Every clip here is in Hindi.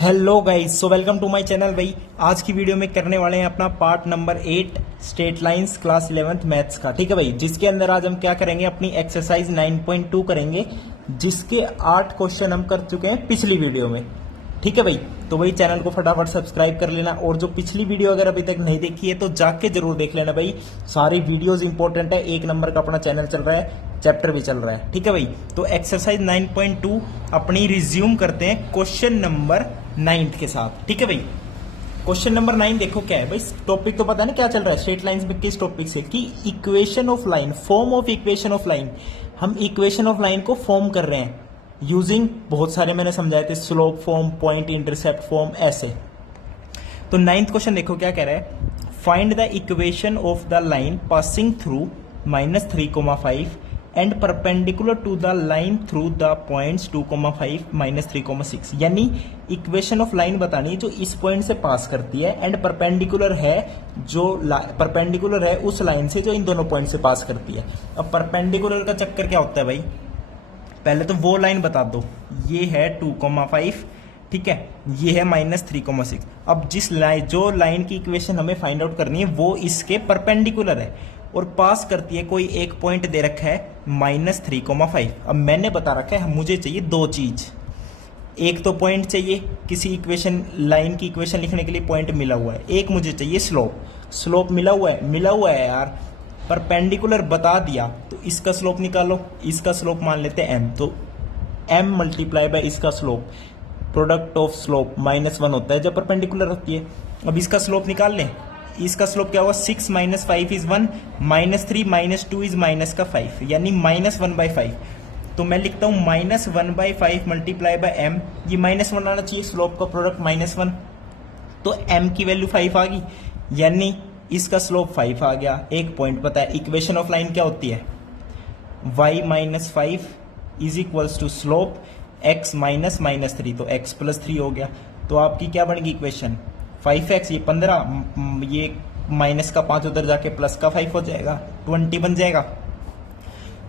Hello guys, so welcome to my channel. भाई आज की वीडियो में करने वाले हैं अपना part number 8 straight lines class 11th maths का। ठीक है भाई, जिसके अंदर आज हम क्या करेंगे, अपनी एक्सरसाइज 9.2 करेंगे, जिसके 8 क्वेश्चन हम कर चुके हैं पिछली वीडियो में। ठीक है भाई, तो भाई चैनल को फटाफट सब्सक्राइब कर लेना, और जो पिछली वीडियो अगर अभी तक नहीं देखी है तो जाके जरूर देख लेना भाई। सारी वीडियोस इंपॉर्टेंट है, एक नंबर का अपना चैनल चल रहा है, चैप्टर भी चल रहा है। ठीक है भाई, तो एक्सरसाइज 9.2 अपनी रिज्यूम करते हैं क्वेश्चन नंबर 9 के साथ। ठीक है भाई, क्वेश्चन नंबर 9 देखो क्या है भाई। टॉपिक तो पता है ना क्या चल रहा है स्ट्रेट लाइंस में, किस टॉपिक से, कि equation of line, form of equation of line. हम इक्वेशन ऑफ लाइन को फॉर्म कर रहे हैं यूजिंग बहुत सारे मैंने समझाए थे, slope form, point intercept form, ऐसे। तो 9th क्वेश्चन देखो क्या कह रहा है। Find the equation of the line passing through -3,5 and perpendicular to the line through the points 2,5 -3,6। यानी इक्वेशन ऑफ लाइन बतानी है जो इस पॉइंट से पास करती है, एंड परपेंडिकुलर है जो परपेंडिकुलर है उस लाइन से जो इन दोनों पॉइंट से पास करती है। अब परपेंडिकुलर का चक्कर क्या होता है भाई, पहले तो वो लाइन बता दो, ये है 2,5, ठीक है, ये है -3,6। अब जो लाइन की इक्वेशन हमें फाइंड आउट करनी है वो इसके परपेंडिकुलर है और पास करती है, कोई एक पॉइंट दे रखा है -3,5। अब मैंने बता रखा है मुझे चाहिए दो चीज, एक तो पॉइंट चाहिए, किसी इक्वेशन लाइन की इक्वेशन लिखने के लिए पॉइंट मिला हुआ है, एक मुझे चाहिए स्लोप। स्लोप मिला हुआ है यार, परपेंडिकुलर बता दिया तो इसका स्लोप निकालो। इसका स्लोप मान लेते हैं m, तो m मल्टीप्लाई बाय इसका स्लोप, प्रोडक्ट ऑफ स्लोप -1 होता है जब परपेंडिकुलर होती है। अब इसका स्लोप निकाल लें, इसका स्लोप क्या होगा, 6 - 5 इज 1, -3 - 2 इज -5, यानी -1/5। तो मैं लिखता हूं -1/5 मल्टीप्लाई बाय m, ये -1 आना चाहिए, स्लोप का प्रोडक्ट -1, तो m की वैल्यू 5 आ गई, यानी इसका स्लोप 5 आ गया। एक पॉइंट पता है, इक्वेशन ऑफ लाइन क्या होती है, y - 5 is equals to slope x -3, तो x + 3 हो गया। तो आपकी क्या बनेगी इक्वेशन, 5x, ये 15, ये माइनस का 5 उधर जाके प्लस का 5 हो जाएगा, 20 बन जाएगा।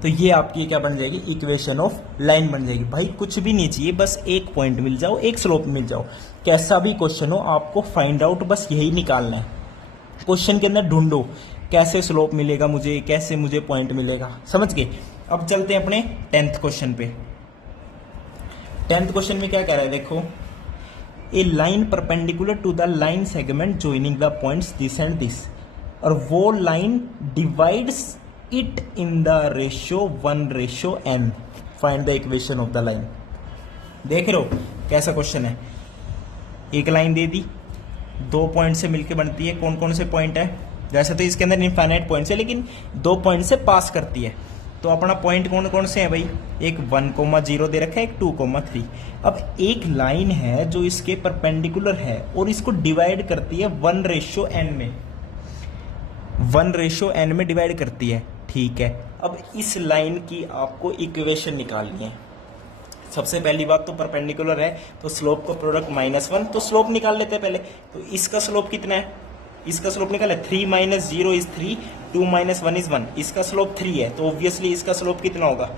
तो ये आपकी क्या बन जाएगी, इक्वेशन ऑफ लाइन बन जाएगी। भाई कुछ भी नहीं चाहिए, बस एक पॉइंट मिल जाओ, एक स्लोप मिल जाओ, कैसा भी क्वेश्चन हो आपको फाइंड आउट बस यही निकालना है। क्वेश्चन के अंदर ढूंढो कैसे स्लोप मिलेगा मुझे, कैसे मुझे पॉइंट मिलेगा, समझ गए। अब चलते हैं अपने 10th क्वेश्चन पे। 10th क्वेश्चन में क्या कह रहा है देखो, a line perpendicular to the line segment joining the points this and this, और वो line divides it in the ratio 1:n। Find the equation of the line. देख रहे हो कैसा क्वेश्चन है, एक लाइन दे दी, दो पॉइंट से मिलकर बनती है। कौन कौन से पॉइंट है, जैसे तो इसके अंदर इनफाइनाइट पॉइंट्स है, लेकिन दो पॉइंट से पास करती है। तो अपना पॉइंट कौन कौन से हैं भाई, एक 1,0 दे रखा है, एक 2,3। अब एक लाइन है जो इसके परपेंडिकुलर है और इसको डिवाइड करती है 1:n में, 1:n में डिवाइड करती है, ठीक है। अब इस लाइन की आपको इक्वेशन निकालनी है। सबसे पहली बात तो परपेंडिकुलर है तो स्लोप का प्रोडक्ट -1, तो स्लोप निकाल लेते हैं पहले। तो इसका स्लोप कितना है, इसका स्लोप निकाले, 3 - 0 इज 3, 2 - 1 इज 1, इसका स्लोप 3 है, तो ऑब्वियसली इसका स्लोप कितना होगा,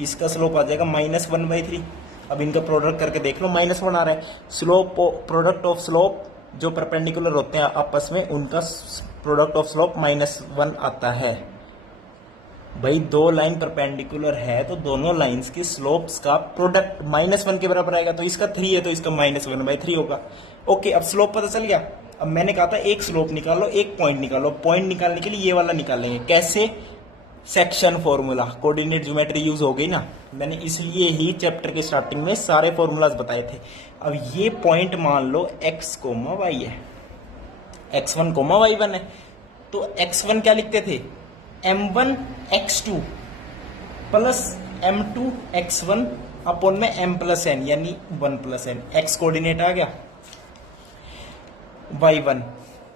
इसका स्लोप आ जाएगा -1/3। अब इनका प्रोडक्ट करके देख लो, -1 आ रहा है। स्लोप प्रोडक्ट ऑफ स्लोप जो परपेंडिकुलर होते हैं आपस में, उनका प्रोडक्ट ऑफ स्लोप -1 आता है। भाई दो लाइन परपेंडिकुलर है तो दोनों लाइंस के स्लोप्स का प्रोडक्ट -1 के बराबर आएगा, तो इसका 3 है तो इसका -1/3 होगा। ओके, अब स्लोप पता चल गया। अब मैंने कहा था एक स्लोप निकालो, एक पॉइंट निकालो। पॉइंट निकालने के लिए ये वाला निकालेंगे, कैसे, section formula, coordinate geometry use हो गई ना, मैंने इसलिए ही चैप्टर के स्टार्टिंग में सारे फॉर्मूलाज बताए थे। अब ये पॉइंट मान लो x, y है, x1, y1 है, तो x1 क्या लिखते थे, m1 x2 plus m2 x1 upon में m + n, यानी 1 + n। x कोऑर्डिनेट आ गया, y1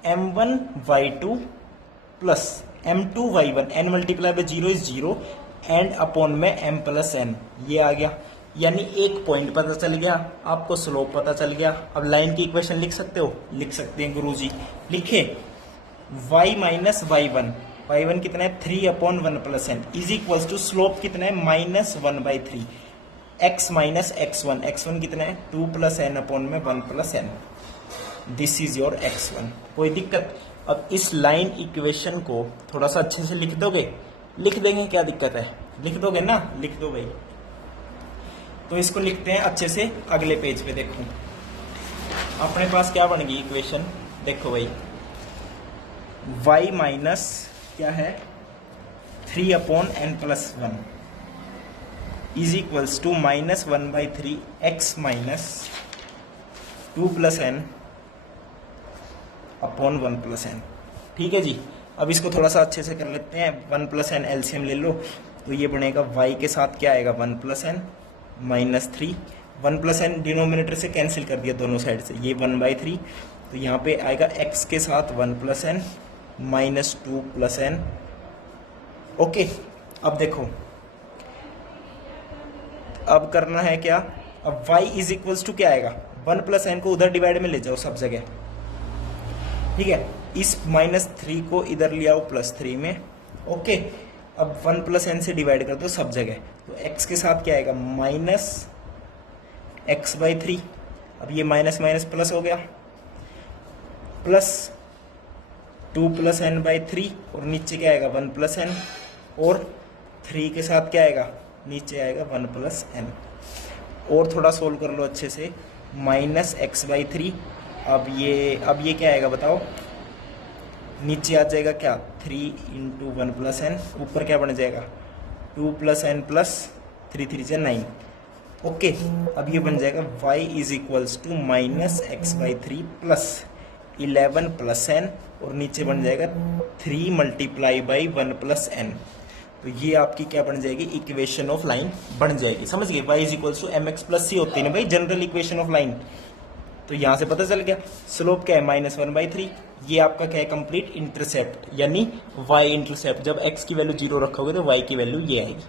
m1 y2 plus m2 y1, n multiply by 0 is 0, and upon में m + n, ये आ गया। यानी एक पॉइंट पता चल गया आपको, स्लोप पता चल गया। अब लाइन की इक्वेशन लिख सकते हो, लिख सकते हैं गुरुजी, लिखे y - y1 कितना है, 3/1 + n is equals to slope कितना है, -1/3। x माइनस x1, x1 कितना है 2 प्लस एन अपॉन में 1 plus n, this is your x1। कोई दिक्कत? अब इस लाइन इक्वेशन को थोड़ा सा अच्छे से लिख दोगे? लिख देंगे, क्या दिक्कत है, लिख दोगे ना, लिख दो भाई। तो इसको लिखते हैं अच्छे से अगले पेज पे। देखो अपने पास क्या बन गई इक्वेशन, देखो भाई y माइनस क्या है 3 upon n plus 1 is equals to minus 1/3 x minus 2 plus n upon 1 plus n. ठीक है जी। अब इसको थोड़ा सा अच्छे से कर लेते हैं। 1 प्लस एन एलसीएम ले लो, तो ये बनेगा y के साथ क्या आएगा 1 plus n minus 3, 1 plus n denominator से कैंसिल कर दिया दोनों साइड से, ये 1/3, तो यहाँ पे आएगा x के साथ 1 plus n minus 2 plus n. Okay, अब देखो अब करना है क्या, अब y इज इक्वल्स टू क्या आएगा 1 प्लस एन को उधर डिवाइड में ले जाओ सब जगह, ठीक है। इस -3 को इधर ले आओ +3 में। ओके, अब 1 प्लस एन से डिवाइड कर दो सब जगह, तो x के साथ क्या आएगा माइनस x/3। अब ये माइनस माइनस प्लस हो गया, प्लस 2 प्लस n/3 और नीचे क्या आएगा 1 प्लस एन, और 3 के साथ क्या आएगा नीचे आएगा 1 प्लस एन। और थोड़ा सोल्व कर लो अच्छे से, माइनस x/3। अब ये क्या आएगा बताओ, नीचे आ जाएगा क्या 3 इंटू 1 प्लस एन, ऊपर क्या बन जाएगा 2 प्लस एन प्लस 3 3 से 9। ओके, अब ये बन जाएगा y is equals to minus x/3 plus 11 plus n, और नीचे बन जाएगा 3 मल्टीप्लाई बाई 1 प्लस एन। तो ये आपकी क्या बन जाएगी इक्वेशन ऑफ लाइन बन जाएगी। समझ गए, y is equals to mx plus c होती है ना भाई जनरल इक्वेशन ऑफ लाइन। तो यहाँ से पता चल गया स्लोप क्या है -1/3। ये आपका क्या है कंप्लीट इंटरसेप्ट, यानी y इंटरसेप्ट। जब x की वैल्यू 0 रखोगे तो y की वैल्यू ये आएगी।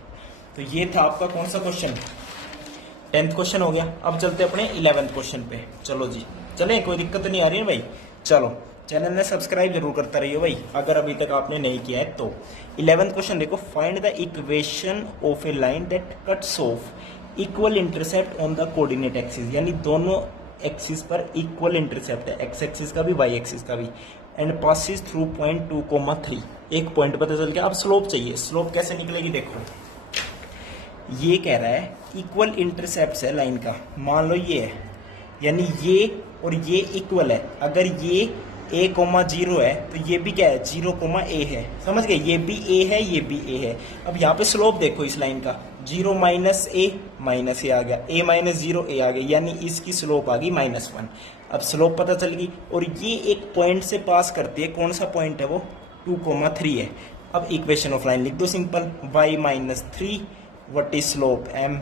तो ये था आपका कौन सा क्वेश्चन, 10th क्वेश्चन हो गया। अब चलते अपने 11th क्वेश्चन पे। चलो जी चलें, कोई दिक्कत नहीं आ रही है भाई। चलो चैनल ने सब्सक्राइब जरूर करता रहिए भाई अगर अभी तक आपने नहीं किया है तो। 11th क्वेश्चन देखो, find the equation of a line that cuts of equal intercept on the coordinate axis, यानी दोनों एक्सिस पर इक्वल इंटरसेप्ट है, एक्स एक्सिस का भी वाई एक्सिस का भी, एंड पासिस थ्रू पॉइंट 2,3। एक पॉइंट पता चल गया। अब स्लोप चाहिए, स्लोप कैसे निकलेगी देखो। ये कह रहा है इक्वल इंटरसेप्ट है लाइन का, मान लो ये है, यानी ये और ये इक्वल है। अगर ये a,0 है तो ये भी क्या है 0,a है। समझ गए, ये भी a है ये भी a है। अब यहाँ पे स्लोप देखो इस लाइन का, 0 माइनस a आ गया, a माइनस 0 a आ गया, यानी इसकी स्लोप आ गई -1। अब स्लोप पता चल गई, और ये एक पॉइंट से पास करती है, कौन सा पॉइंट है वो 2,3 है। अब इक्वेशन ऑफ लाइन लिख दो simple, y -3 what is slope m,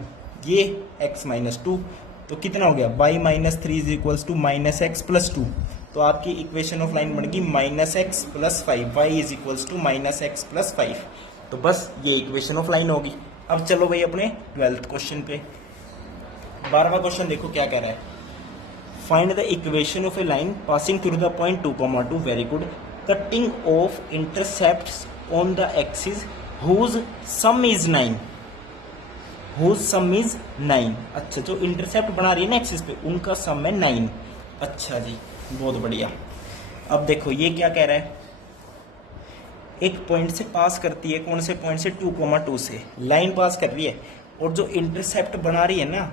ये x -2, तो कितना हो गया y -3 is equals to -x + 2। तो आपकी इक्वेशन ऑफ लाइन बन गई -x + 5, y is equals to -x + 5। तो बस ये इक्वेशन ऑफ लाइन होगी। अब चलो भाई अपने 12th क्वेश्चन पे। 12वां क्वेश्चन देखो क्या कह रहा है, find the equation of a line passing through the point 2,2, very good, cutting off intercepts on the axis whose sum is 9, whose sum is 9। अच्छा, जो इंटरसेप्ट बना रही है ना एक्सिस पे, उनका सम है 9। अच्छा जी, बहुत बढ़िया। अब देखो ये क्या कह रहा है, एक पॉइंट से पास करती है, कौन से पॉइंट से 2,2 से लाइन पास कर रही है, और जो इंटरसेप्ट बना रही है ना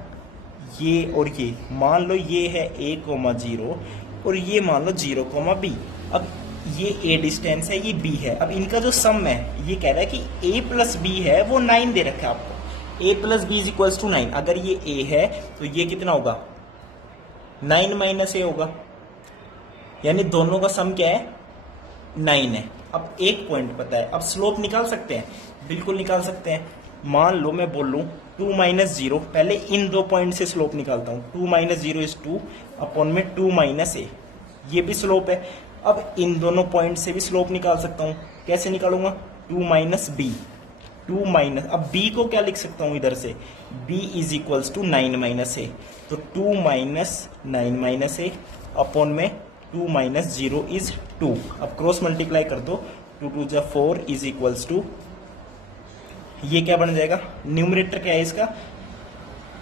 ये और ये, मान लो ये है a,0 और ये मान लो 0,b। अब ये a डिस्टेंस है, ये b है। अब इनका जो सम है ये कह रहा है कि a + b है वो 9 दे रखा है आपको, a + b = 9। अगर ये a है तो ये कितना होगा 9 - a होगा, यानी दोनों का सम क्या है 9 है। अब एक पॉइंट पता है, अब स्लोप निकाल सकते हैं, बिल्कुल निकाल सकते हैं। मान लो मैं बोल लूँ 2 - 0, पहले इन दो पॉइंट से स्लोप निकालता हूँ। 2 - 0 = 2 अपॉन में 2 - a, ये भी स्लोप है। अब इन दोनों पॉइंट से भी स्लोप निकाल सकता हूँ, कैसे निकालूंगा 2 - b, 2 माइनस, अब b को क्या लिख सकता हूँ इधर से, b is equals to 9 - a, तो 2 - 9 - a अपॉन में 2 - 0 इज 2। अब क्रॉस मल्टीप्लाई कर दो, 2 × 2 = 4 इज इक्वल्स टू, ये क्या बन जाएगा, न्यूमरेटर क्या है इसका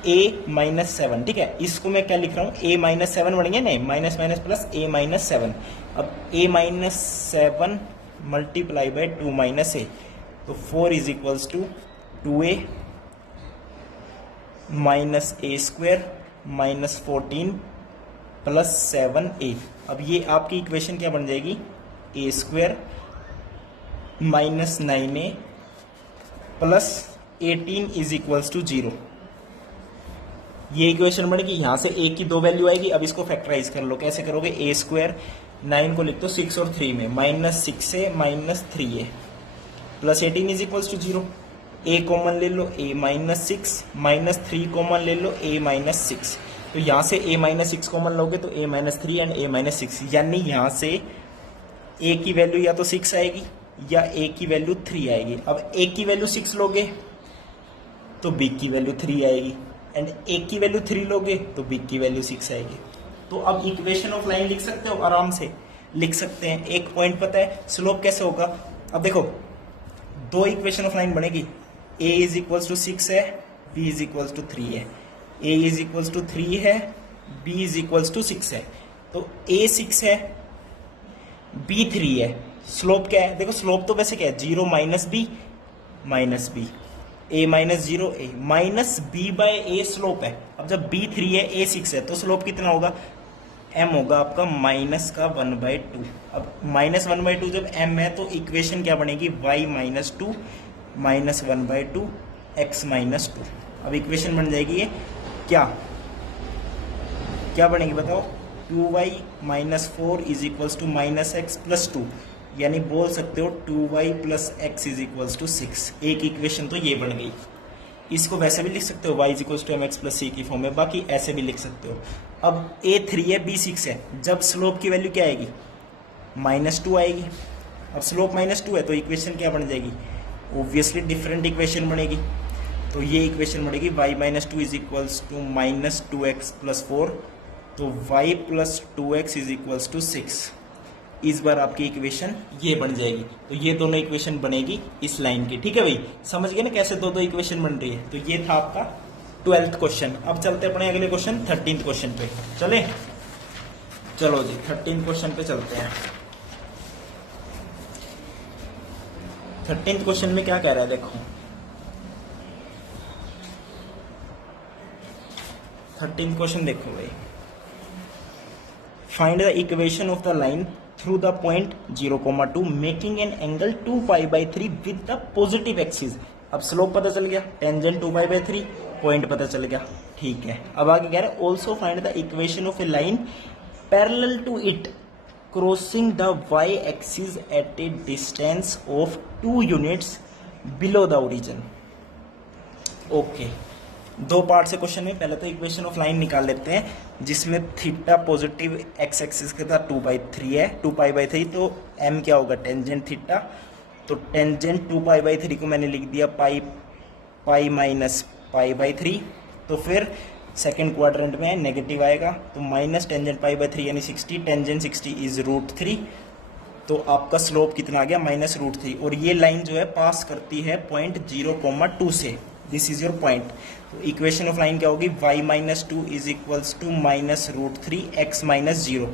a-7, ठीक है। इसको मैं क्या लिख रहा हूँ, a-7 बनेंगे, नहीं, माइनस माइनस प्लस a-7। अब a-7 multiply by 2 minus a, तो 4 is equals to 2a minus a square minus 14 plus 7a। अब ये आपकी इक्वेशन क्या बन जाएगी, a square minus 9a plus 18 is equals to 0। ये इक्वेशन बनेगी। यहां से a की 2 वैल्यू आएगी। अब इसको फैक्टराइज कर लो। कैसे करोगे, a स्क्वायर 9 को लिख दो 6 और 3 में, minus 6a minus 3a plus 18 is equals to 0। a common ले लो, a माइनस 6 माइनस 3 कॉमन ले लो, a माइनस 6। तो यहाँ से a माइनस 6 कॉमन लोगे तो a minus 3 and a minus 6, यानी यहाँ से a की वैल्यू या तो 6 आएगी या a की वैल्यू 3 आएगी। अब a की वैल्यू 6 लोगे तो b की वैल्यू 3 आएगी, एंड a की वैल्यू 3 लोगे तो b की वैल्यू 6 आएगी। तो अब इक्वेशन ऑफ लाइन लिख सकते हो, आराम से लिख सकते हैं। एक पॉइंट पता है, स्लोप कैसे होगा। अब देखो, दो इक्वेशन ऑफ लाइन बनेगी, a इज इक्वल्स टू 6 है, b इज इक्वल्स टू 3 है। a इज इक्वल्स टू 3 है, b इज इक्वल्स टू 6 है। तो a 6 है, b 3 है। स्लोप क्या है, देखो स्लोप तो वैसे क्या है, 0 minus b minus b, a minus 0 a minus b by a slope है। अब जब b 3 है, a 6 है, तो स्लोप कितना होगा, m होगा आपका माइनस का 1/2। अब माइनस 1/2 जब m है तो इक्वेशन क्या बनेगी, y minus 2 minus 1/2 x minus 2। अब इक्वेशन बन जाएगी ये क्या क्या बनेगी बताओ, 2y minus 4 is equals to minus x plus 2, यानी बोल सकते हो 2y plus x is equals to 6। एक इक्वेशन तो ये बन गई। इसको वैसे भी लिख सकते हो, y is equals to M X plus C की फॉर्म में, बाकी ऐसे भी लिख सकते हो। अब a 3 है, b 6 है, जब स्लोप की वैल्यू क्या आएगी, माइनस 2 आएगी। अब स्लोप माइनस 2 है तो इक्वेशन क्या बन जाएगी, ऑब्वियसली डिफरेंट इक्वेशन बनेगी। तो ये इक्वेशन बनेगी y minus 2 is equals to minus 2x plus 4, तो y plus 2x is equals to 6। इस बार आपकी इक्वेशन ये बन जाएगी। तो ये दोनों इक्वेशन बनेगी इस लाइन की, ठीक है भाई। समझ गए ना कैसे दो दो इक्वेशन बन रही है। तो ये था आपका 12th क्वेश्चन। अब चलते अपने अगले क्वेश्चन 13th क्वेश्चन पे। चले, चलो जी 13th क्वेश्चन पे चलते हैं। 13th क्वेश्चन में क्या कह रहा है, देखो 13th क्वेश्चन देखो भाई, find the equation of the line through the point 0,2 making an angle 2π/3 with the positive axis. अब स्लोप पता चल गया, टेंजेंट 2π/3, पॉइंट पता चल गया, ठीक है। अब आगे कह रहे हैं also find the equation of a line parallel to it crossing the y axis at a distance of 2 units below the origin. Okay, दो पार्ट से क्वेश्चन में। पहले तो इक्वेशन ऑफ लाइन निकाल लेते हैं, जिसमें थीटा पॉजिटिव एक्स एक्सिस के साथ 2/3 है, 2π/3, तो m क्या होगा, टेंजेंट थीटा। तो टेंजेंट 2π/3 को मैंने लिख दिया पाई माइनस π/3। तो फिर सेकेंड क्वाड्रेंट में नेगेटिव आएगा, तो माइनस टेंजेंट π/3 यानी 60, टेंजेंट 60 इज √3। तो आपका स्लोप कितना आ गया, माइनस √3। और ये लाइन जो है पास करती है पॉइंट 0,2 से। This is your point. तो इक्वेशन ऑफ लाइन क्या होगी, y minus 2 is equals to minus √3 x minus 0।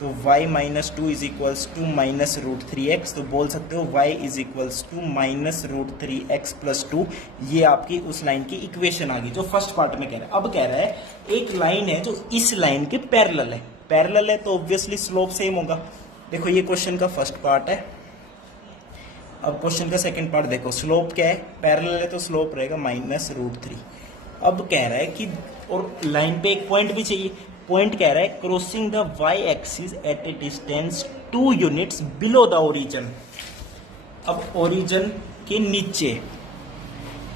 तो y minus 2 is equals to minus √3x। तो बोल सकते हो y is equals to minus √3x plus 2। ये आपकी उस लाइन की इक्वेशन आ गई जो फर्स्ट पार्ट में कह रहा है। अब कह रहा है एक लाइन है जो इस लाइन के पैरेलल है। पैरेलल है तो ऑब्वियसली स्लोप सेम होगा। देखो ये क्वेश्चन का फर्स्ट पार्ट है। अब क्वेश्चन का सेकंड पार्ट देखो, स्लोप क्या है, पैरेलल है तो स्लोप रहेगा माइनस √3। अब कह रहा है कि और लाइन पे एक पॉइंट भी चाहिए। पॉइंट कह रहा है crossing the y axis at a distance 2 units below the origin. अब ओरिजिन के नीचे,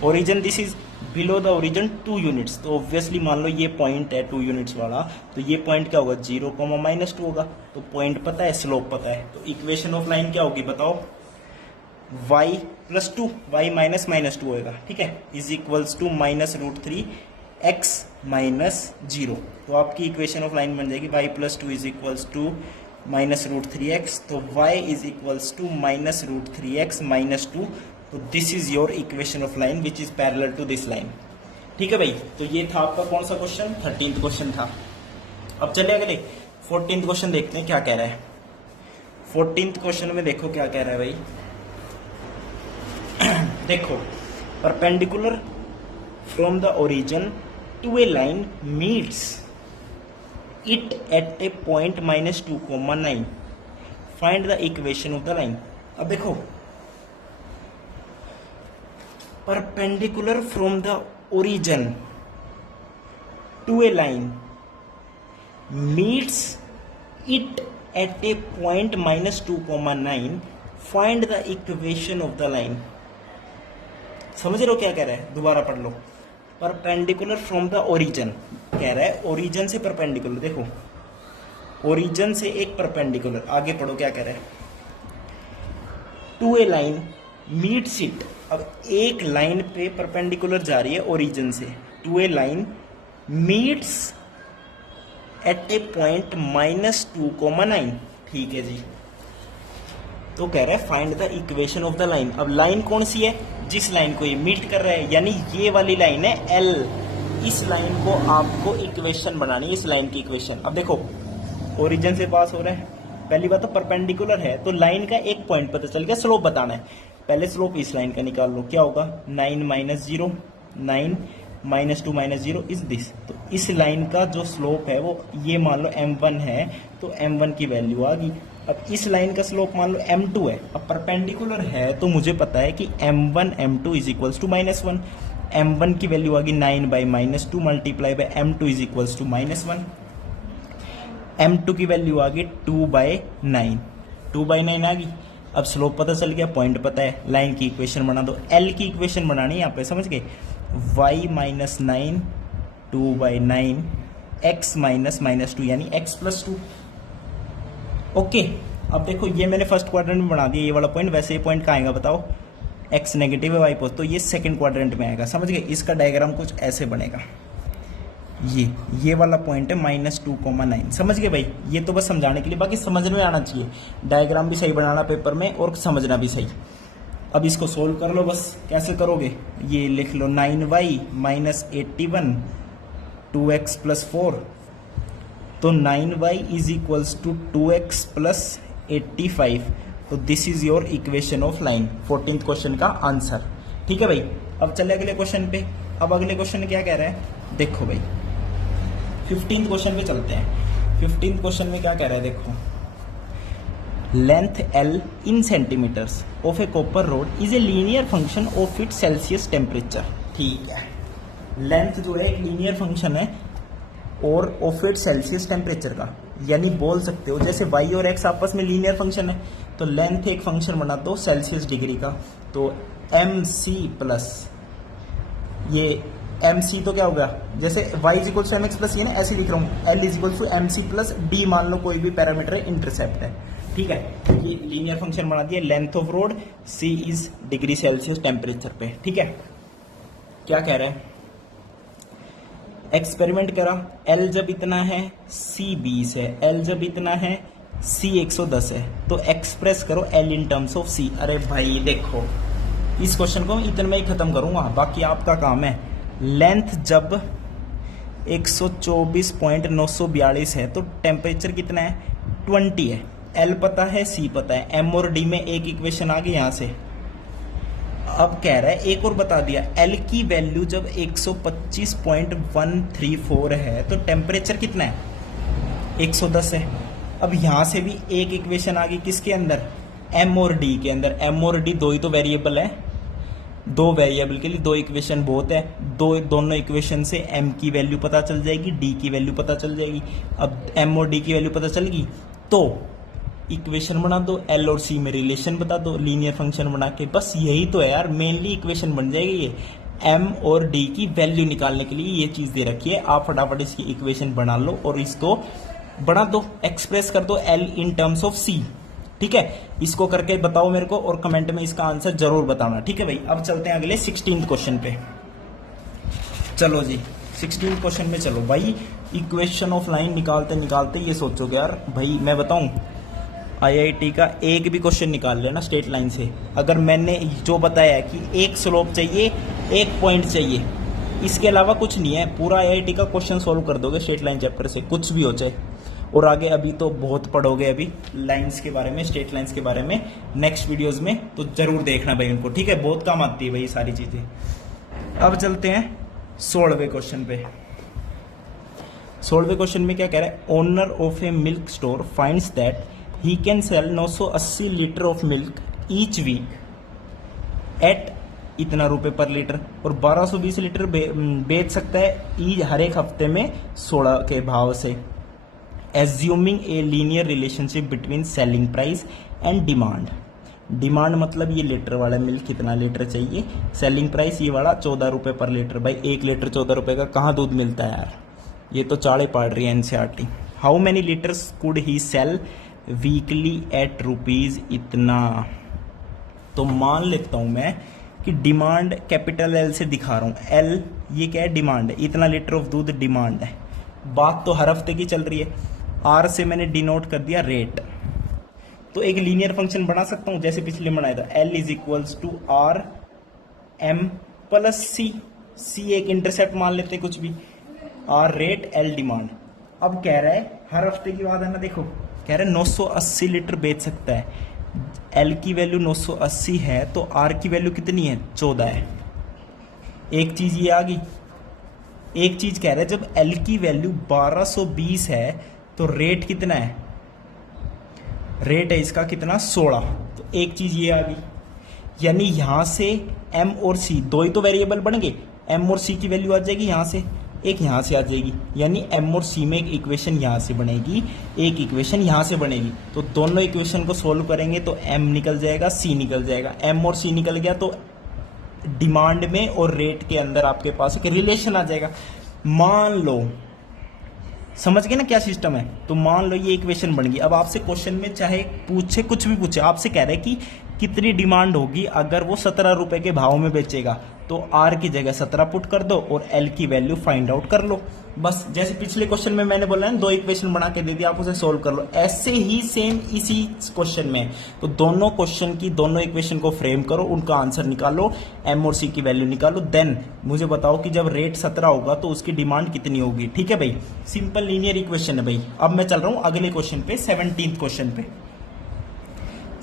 origin this is below the origin 2 units. तो ऑब्वियसली मान लो ये पॉइंट है 2 यूनिट्स वाला, तो ये पॉइंट क्या होगा, 0,-2 होगा। तो पॉइंट पता है, स्लोप पता है। तो इक्वेशन ऑफ लाइन क्या होगी बताओ, y plus 2, y minus minus 2 होएगा, ठीक है, is equals to minus √3 x minus 0। तो आपकी इक्वेशन ऑफ लाइन बन जाएगी y plus 2 is equals to minus √3x। तो y is equals to minus √3x minus 2। तो this is your equation of line which is parallel to this line. ठीक है भाई, तो ये था आपका कौन सा क्वेश्चन, 13th क्वेश्चन था। अब चलिए अगले 14th क्वेश्चन देखते हैं क्या कह रहा है। 14th क्वेश्चन में देखो क्या कह रहा है भाई। देखो, perpendicular from the origin to a line meets it at a point -2,9, find the equation of the line. अब देखो, perpendicular from the origin to a line meets it at a point -2,9, find the equation of the line. समझ रहे हो क्या कह रहा है, दोबारा पढ़ लो। परपेंडिकुलर फ्रॉम द ओरिजिन कह रहा है, ओरिजिन से परपेंडिकुलर। देखो, ओरिजिन से एक परपेंडिकुलर, आगे पढ़ो क्या कह रहा है। To a line meets it, अब एक लाइन पे परपेंडिकुलर जा रही है ओरिजिन से, to a line meets at a point -2,9, ठीक है जी। तो कह रहा है find the equation of the line. अब लाइन कौन सी है, जिस लाइन को ये मीट कर रहा है, यानी ये वाली लाइन है एल। इस लाइन को आपको इक्वेशन बनानी है, इस लाइन की इक्वेशन। अब देखो, ओरिजिन से पास हो रहा है, पहली बात तो परपेंडिकुलर है, तो लाइन का एक पॉइंट पता चल गया, स्लोप बताना है। पहले स्लोप इस लाइन का निकाल लो, क्या होगा 9 - 0, 9 -2 -0 इज दिस। तो इस लाइन का जो स्लोप है वो ये मान लो m1 है, तो m1 की वैल्यू आ गई। अब इस लाइन का स्लोप मान लो m2 है, अब परपेंडिकुलर है तो मुझे पता है कि m1 m2 is equals to -1। m1 की वैल्यू आ गई 9 by -2 multiply by m2 is equals to -1। m2 की वैल्यू आ गई 2/9, 2/9 आ गई। अब स्लोप पता चल गया, पॉइंट पता है, लाइन की इक्वेशन बना दो। एल की इक्वेशन बनानी है यहाँ पे, समझ गए। y - 9 2/9 x -2 यानी x + 2। ओके, अब देखो ये मैंने फर्स्ट क्वाड्रेंट में बना दिया ये वाला पॉइंट। वैसे ये पॉइंट कहाँ आएगा बताओ, x नेगेटिव है y पॉजिटिव, तो ये सेकंड क्वाड्रेंट में आएगा, समझ गए। इसका डायग्राम कुछ ऐसे बनेगा, ये वाला पॉइंट है -2,9, समझ गए भाई। ये तो बस समझाने के लिए, बाकी समझ में आना चाहिए, डायग्राम भी सही बनाना पेपर में और समझना भी सही। अब इसको सोल्व कर लो बस। कैसे करोगे, ये लिख लो 9y - 81 2x + 4, तो 9y is equals to 2x + 85। तो this is your equation of line, 14th question का आंसर। ठीक है भाई, अब चले अगले क्वेश्चन पे। अब अगले क्वेश्चन क्या कह रहा है, देखो भाई 15th क्वेश्चन पे चलते हैं। 15th क्वेश्चन में क्या कह रहा है, देखो, length L in centimetres of a copper rod is a linear function of it Celsius temperature. ठीक है, लेंथ जो है एक लीनियर फंक्शन है और ऑफ इट सेल्सियस टेम्परेचर का, यानी बोल सकते हो जैसे y और x आपस में लीनियर फंक्शन है, तो लेंथ एक फंक्शन बना दो सेल्सियस डिग्री का, तो mc प्लस ये mc तो क्या होगा, जैसे y is equal to mx plus ये ना, ऐसे लिख रहा हूँ l is equal to mc plus d, मान लो कोई भी पैरामीटर है, इंटरसेप्ट है। ठीक है, ये लीनियर फंक्शन बना दिया, length of road, c is degree Celsius temperature पे। ठीक है, क्या कह रहा है, एक्सपेरिमेंट करा, L जब इतना है C 20 है, L जब इतना है C 110 है, तो एक्सप्रेस करो L in terms of C। अरे भाई देखो, इस क्वेश्चन को इतने में ही खत्म करूंगा, बाकी आपका काम है। लेंथ जब 124.942 है तो टेम्परेचर कितना है 20 है, L पता है C पता है, M और D में एक इक्वेशन आ गई यहाँ से। अब कह रहा है एक और बता दिया, L की वैल्यू जब 125.134 है तो टेम्परेचर कितना है 110 है। अब यहाँ से भी एक इक्वेशन आ गई, किसके अंदर, M और D के अंदर। M और D दो ही तो वेरिएबल है, दो वेरिएबल के लिए दो इक्वेशन बहुत है, दोनों इक्वेशन से M की वैल्यू पता चल जाएगी, D की वैल्यू पता चल जाएगी। अब M और D की वैल्यू पता चल गई तो इक्वेशन बना दो, L और C में रिलेशन बता दो लीनियर फंक्शन बना के, बस यही तो है यार, मेनली इक्वेशन बन जाएगी ये। M और D की वैल्यू निकालने के लिए ये चीज दे रखी है, आप फटाफट इसकी इक्वेशन बना लो और इसको बना दो, एक्सप्रेस कर दो L in terms of C। ठीक है, इसको करके बताओ मेरे को और कमेंट में इसका आंसर जरूर बताना। ठीक है भाई, अब चलते हैं अगले 16th क्वेश्चन पे। चलो जी 16th क्वेश्चन में चलो भाई, इक्वेशन ऑफ लाइन निकालते निकालते ये सोचोगे यार भाई, मैं बताऊं IIT का एक भी क्वेश्चन निकाल लेना स्ट्रेट लाइन से, अगर मैंने जो बताया है कि एक स्लोप चाहिए एक पॉइंट चाहिए, इसके अलावा कुछ नहीं है। पूरा आईआईटी का क्वेश्चन सॉल्व कर दोगे स्ट्रेट लाइन चैप्टर से, कुछ भी हो जाए। और आगे अभी तो बहुत पढ़ोगे अभी लाइंस के बारे में, स्ट्रेट लाइंस के बारे में नेक्स्ट वीडियोस में, तो जरूर देखना भाई उनको, ठीक है। बहुत काम आती है भाई ये सारी चीजें। अब चलते हैं 16वें क्वेश्चन पे। 16वें क्वेश्चन में क्या कह रहा है, owner of a milk store finds that he can sell 980 litre of milk each week at इतना रुपए पर लीटर, और 1220 लीटर बेच सकता है हर एक हफ्ते में 16 के भाव से। Assuming a linear relationship between selling price and demand. Demand मतलब ये लीटर वाला मिल्क कितना लीटर चाहिए, सेलिंग प्राइस ये वाला 14 रुपए पर लीटर। भाई 1 लीटर 14 रुपए का कहाँ दूध मिलता है यार, ये तो चाड़े पड़ रही है NCERT. How many litres could he sell weekly at rupees इतना। तो मान लेता हूं मैं कि डिमांड कैपिटल एल से दिखा रहा हूं, एल ये क्या है, डिमांड है, इतना लीटर ऑफ दूध डिमांड है। बात तो हर हफ्ते की चल रही है। आर से मैंने डिनोट कर दिया रेट, तो एक लीनियर फंक्शन बना सकता हूं जैसे पिछले बनाया था, L is equals to R M plus C. C एक इंटरसेप्ट मान लेते कुछ भी, आर रेट एल डिमांड। अब कह रहा है हर हफ्ते की बात है ना, देखो कह रहा है 980 लीटर बेच सकता है। एल की वैल्यू 980 है तो आर की वैल्यू कितनी है, 14 है। एक चीज ये आ गई। एक चीज कह रहा है जब एल की वैल्यू 1220 है तो रेट कितना है, रेट है इसका कितना, 16। तो एक चीज ये आ गई, यानी यहां से एम और सी दो ही तो वेरिएबल बन गए, एम और सी की वैल्यू आ जाएगी यहां से, एक यहां से आ जाएगी, यानी एम और सी में एक इक्वेशन यहां से बनेगी, एक इक्वेशन यहां से बनेगी। तो दोनों इक्वेशन को सोल्व करेंगे तो एम निकल जाएगा, सी निकल जाएगा। एम और सी निकल गया तो डिमांड में और रेट के अंदर आपके पास एक रिलेशन आ जाएगा। मान लो, समझ गए ना क्या सिस्टम है, तो मान लो ये इक्वेशन बन गई। अब आपसे क्वेश्चन में चाहे पूछे कुछ भी पूछे, आपसे कह रहे हैं कि कितनी डिमांड होगी अगर वो 17 रुपए के भाव में बेचेगा, तो आर की जगह 17 पुट कर दो और एल की वैल्यू फाइंड आउट कर लो। बस जैसे पिछले क्वेश्चन में मैंने बोला है, 2 इक्वेशन बना के दे दिया, आप उसे सोल्व कर लो। ऐसे ही सेम इसी क्वेश्चन में, तो दोनों क्वेश्चन की दोनों इक्वेशन को फ्रेम करो, उनका आंसर निकालो, एम और सी की वैल्यू निकालो, देन मुझे बताओ कि जब रेट 17 होगा तो उसकी डिमांड कितनी होगी। ठीक है भाई, सिंपल लीनियर इक्वेशन है भाई। अब मैं चल रहा हूं अगले क्वेश्चन पे, 17th क्वेश्चन पे।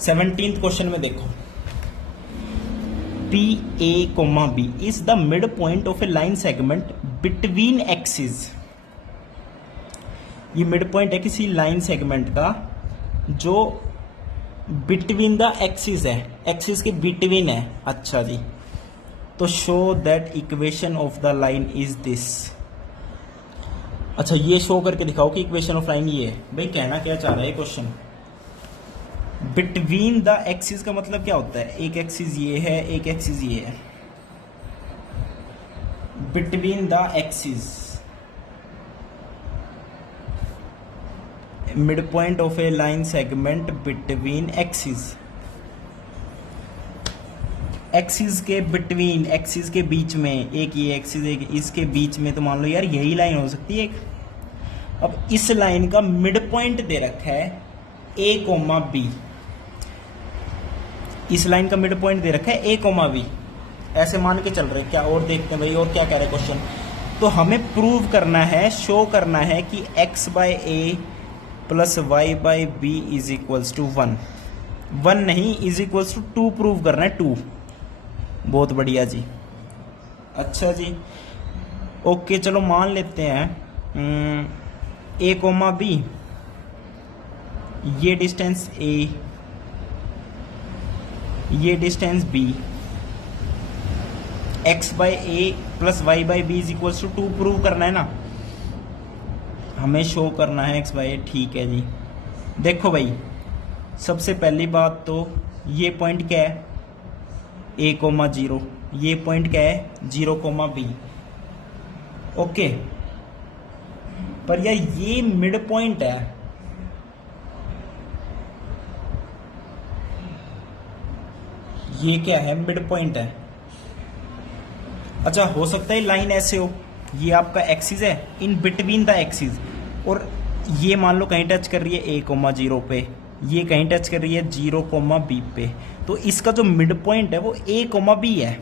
17th क्वेश्चन में देखो, P A, B is the midpoint of a line segment between axes। ये मिड पॉइंट है किसी लाइन सेगमेंट का जो बिटवीन द एक्सिस है, एक्सिस के बिटवीन है। अच्छा जी, तो show that equation of the line is this. अच्छा ये शो करके दिखाओ कि इक्वेशन ऑफ लाइन ये है। भाई कहना क्या चाह रहा है क्वेश्चन, बिटवीन द एक्सिस का मतलब क्या होता है, एक एक्सिस ये है, एक एक्सिस ये है। Between the axis, mid point of a line segment between axis. Axis के बिटवीन, एक्सिस के बीच में, एक ये एक्सिस एक इसके बीच में, तो मान लो यार यही लाइन हो सकती है एक। अब इस लाइन का मिड पॉइंट दे रखा है ए कोमा बी, इस लाइन का मिड पॉइंट दे रखा है ए कोमा बी, ऐसे मान के चल रहे हैं क्या। और देखते हैं भाई और क्या कह रहे हैं क्वेश्चन। तो हमें प्रूव करना है, शो करना है कि x by a plus y by b is equals to 1। 1 नहीं, इज इक्वल्स टू 2 प्रूव करना है, 2। बहुत बढ़िया जी। अच्छा जी, ओके चलो मान लेते हैं ए कोमा बी, ये डिस्टेंस ए, ये distance b, x by a plus y by b is equals to 2 prove करना है ना, हमें शो करना है x बाय ए। ठीक है जी, देखो भाई सबसे पहली बात तो ये पॉइंट क्या है, a कोमा 0, ये पॉइंट क्या है 0 कोमा बी। ओके, पर यार ये मिड पॉइंट है, ये क्या है, मिड पॉइंट है। अच्छा हो सकता है लाइन ऐसे हो, ये आपका एक्सिस है, इन बिटवीन द एक्सिस, और ये मान लो कहीं टच कर रही है a कोमा 0 पे, ये कहीं टच कर रही है 0 कोमा बी पे, तो इसका जो मिड पॉइंट है वो a कोमा बी है।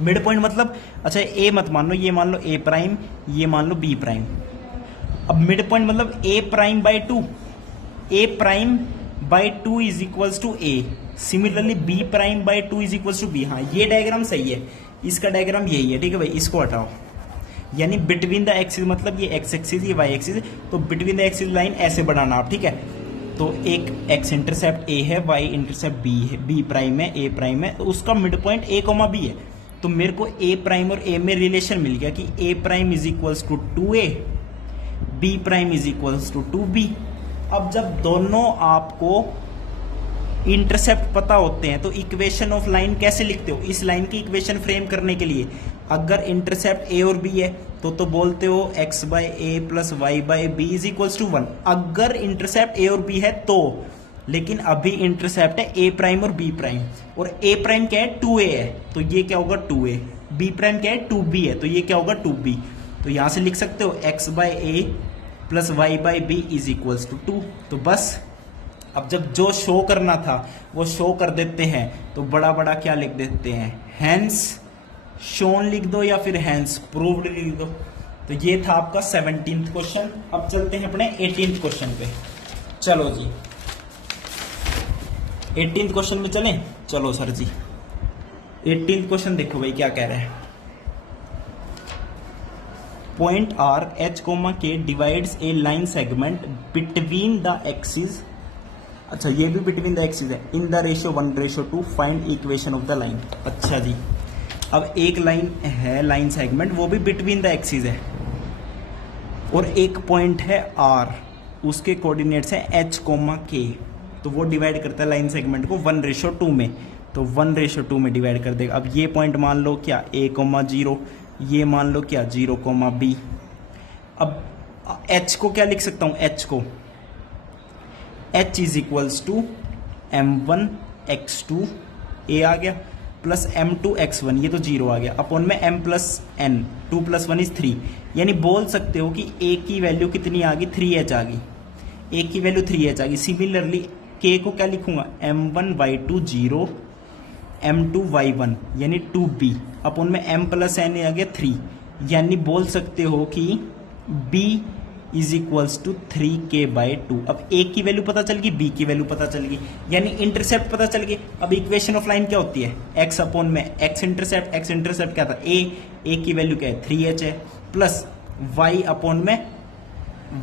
मिड पॉइंट मतलब अच्छा ए मत मान लो, ये मान लो ए प्राइम, ये मान लो बी प्राइम। अब मिड पॉइंट मतलब A prime by two, A prime by two is equals to A, similarly B prime by two is equals to B. हाँ ये डायग्राम सही है, इसका डायग्राम यही है, ठीक है भाई, इसको हटाओ। यानी बिटवीन द एक्सिस मतलब ये एक्स एक्सिस, ये वाई एक्सिस, तो बिटवीन द एक्सिस लाइन ऐसे बनाना आप, ठीक है। तो एक एक्स इंटरसेप्ट ए है, वाई इंटरसेप्ट बी है, बी प्राइम है, ए प्राइम है, तो उसका mid point a comma b है। तो मेरे को ए प्राइम और ए में रिलेशन मिल गया कि A prime is equals to 2a, B prime is equals to 2b। अब जब दोनों आपको इंटरसेप्ट पता होते हैं तो इक्वेशन ऑफ लाइन कैसे लिखते हो? इस लाइन की इक्वेशन फ्रेम करने के लिए अगर इंटरसेप्ट ए और बी है तो बोलते हो x by a plus y by b is equals to 1। अगर इंटरसेप्ट ए और बी है तो, लेकिन अभी इंटरसेप्ट है ए प्राइम और बी प्राइम, और ए प्राइम क्या है 2a है, तो ये क्या होगा 2a, बी प्राइम क्या है 2b है, तो ये क्या होगा 2b। तो यहां से लिख सकते हो x by a plus y by b is equals to 2। तो बस अब जब जो शो करना था वो शो कर देते हैं, तो बड़ा बड़ा क्या लिख देते हैं, हैंस शोन लिख दो या फिर हैंस प्रूव्ड लिख दो। तो ये था आपका 17th क्वेश्चन। अब चलते हैं अपने 18th क्वेश्चन पे। चलो जी 18th क्वेश्चन में चलें। चलो सर जी 18th क्वेश्चन देखो भाई क्या कह रहे हैं। पॉइंट आर एच कोमा के divides A line segment between the axis, अच्छा ये भी बिटवीन द एक्सिस है, इन the ratio 1:2, find equation of the line. अच्छा जी अब एक लाइन है, लाइन सेगमेंट, वो भी बिटवीन द एक्सिस है, और एक पॉइंट है आर, उसके कोऑर्डिनेट्स है एच कोमा के, तो वो डिवाइड करता है लाइन सेगमेंट को 1:2 में, तो 1:2 में डिवाइड कर देगा। अब ये पॉइंट मान लो क्या a,0, ये मान लो क्या 0,b। अब h को क्या लिख सकता हूं, h को h is equals to m1x2 a आ गया प्लस m2x1, ये तो 0 आ गया, अपॉन में m प्लस n, 2 + 1 = 3। यानी बोल सकते हो कि a की वैल्यू कितनी आ गई, 3h आ गई, a की वैल्यू 3h आ गई। सिमिलरली k को क्या लिखूंगा, m1/2 0, m2y1 यानी 2b, अपॉन में m प्लस n आ गया 3। यानी बोल सकते हो कि b is equals to 3k/2। अब a की वैल्यू पता चल गई, b की वैल्यू पता चल गई, यानी इंटरसेप्ट पता चल गई। अब इक्वेशन ऑफ लाइन क्या होती है, x अपॉन में x इंटरसेप्ट क्या था a की वैल्यू क्या है 3h है, प्लस y अपॉन में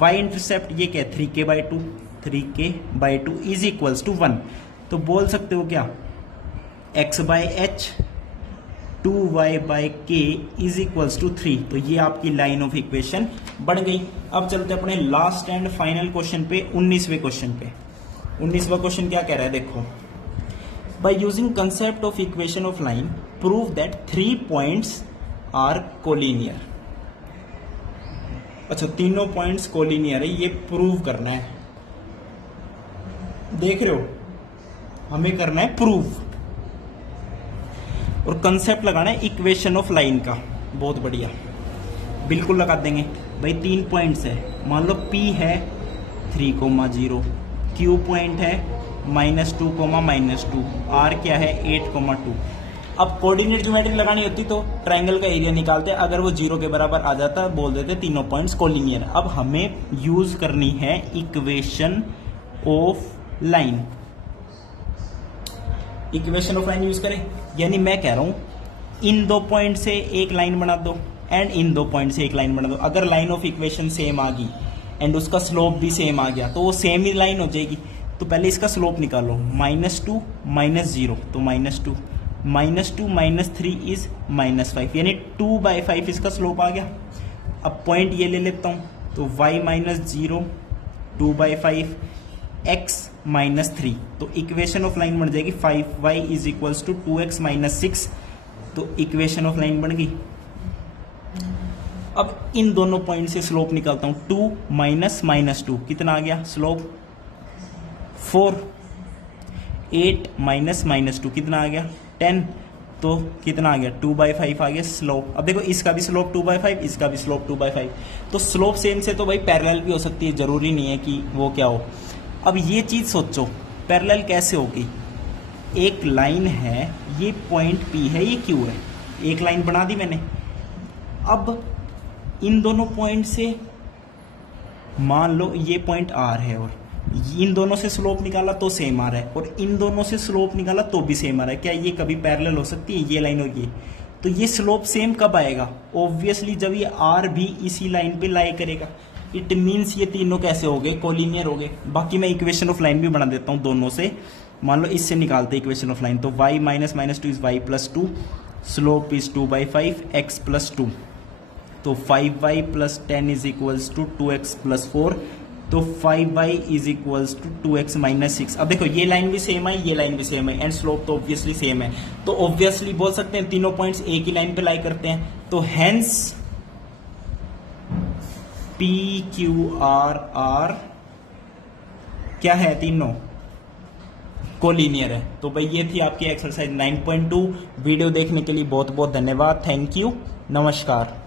y इंटरसेप्ट ये क्या है 3k/2 इज इक्वल्स टू 1। तो बोल सकते हो क्या x/h 2y/k is equals to 3। तो ये आपकी लाइन ऑफ इक्वेशन बन गई। अब चलते अपने लास्ट एंड फाइनल क्वेश्चन पे, 19वें क्वेश्चन पे। 19वां क्वेश्चन क्या कह रहा है देखो, by using concept of equation of line prove that 3 points are collinear. अच्छा तीनों पॉइंट्स कोलिनियर है, ये प्रूव करना है। देख रहे हो हमें करना है प्रूव, और कंसेप्ट लगाना है इक्वेशन ऑफ लाइन का। बहुत बढ़िया, बिल्कुल लगा देंगे भाई। 3 पॉइंट्स है, मान लो P है 3,0, Q पॉइंट है -2, -2, R क्या है 8,2। अब कोऑर्डिनेट ज्योमेट्री लगानी होती तो ट्रायंगल का एरिया निकालते, अगर वो 0 के बराबर आ जाता बोल देते तीनों पॉइंट्स कोलिनियर। अब हमें यूज करनी है equation of line. Equation of line use करें, यानी मैं कह रहा हूं इन 2 पॉइंट से एक लाइन बना दो एंड इन 2 पॉइंट से एक लाइन बना दो। अगर लाइन ऑफ इक्वेशन सेम आ गई एंड उसका स्लोप भी सेम आ गया तो वो सेम ही लाइन हो जाएगी। तो पहले इसका स्लोप निकालो, -2 -0, तो -2 -3 इज -5, यानी 2/5 इसका स्लोप आ गया। अब पॉइंट ये ले लेता हूं, तो y -0 2/5 x -3, तो इक्वेशन ऑफ लाइन बन जाएगी 5y is equals to 2x -6। तो इक्वेशन ऑफ लाइन बन गई। अब इन दोनों पॉइंट से स्लोप निकालता हूं, 2 -2 कितना आ गया स्लोप 4, 8 -2 कितना आ गया 10, तो कितना आ गया 2/5 आ गया स्लोप। अब देखो इसका भी स्लोप 2/5, इसका भी स्लोप 2/5, तो स्लोप सेम से तो भाई पैरेलल भी हो सकती है, जरूरी नहीं है कि वो क्या हो। अब ये चीज सोचो पैरेलल कैसे होगी, एक लाइन है, ये पॉइंट P है, ये Q है, एक लाइन बना दी मैंने। अब इन दोनों पॉइंट से मान लो ये पॉइंट आर है और इन दोनों से स्लोप निकाला तो सेम आ रहा है और इन दोनों से स्लोप निकाला तो भी सेम आ रहा है। क्या ये कभी पैरेलल हो सकती है, ये लाइन और ये? तो ये स्लोप सेम कब आएगा? ऑब्वियसली जब ये आर भी इसी लाइन पे लाई करेगा। इट मीन्स ये तीनों कैसे हो गए? कोलिनियर हो गए। बाकी मैं इक्वेशन ऑफ लाइन भी बना देता हूँ दोनों से। मान लो इससे निकालते इक्वेशन ऑफ लाइन, तो y minus minus two is y plus two, slope is 2/5 x plus two, तो 5y plus 10 is equals to 2x plus 4, तो 5y is equals to 2x minus 6। अब देखो ये लाइन भी सेम है, ये लाइन भी सेम है एंड स्लोप तो ऑब्वियसली सेम है, तो ऑब्वियसली बोल सकते हैं तीनों पॉइंट्स एक ही लाइन पे लाई करते हैं। तो हेंस PQR क्या है? तीनों कोलिनियर है। तो भाई ये थी आपकी एक्सरसाइज 9.2। वीडियो देखने के लिए बहुत बहुत धन्यवाद। थैंक यू, नमस्कार।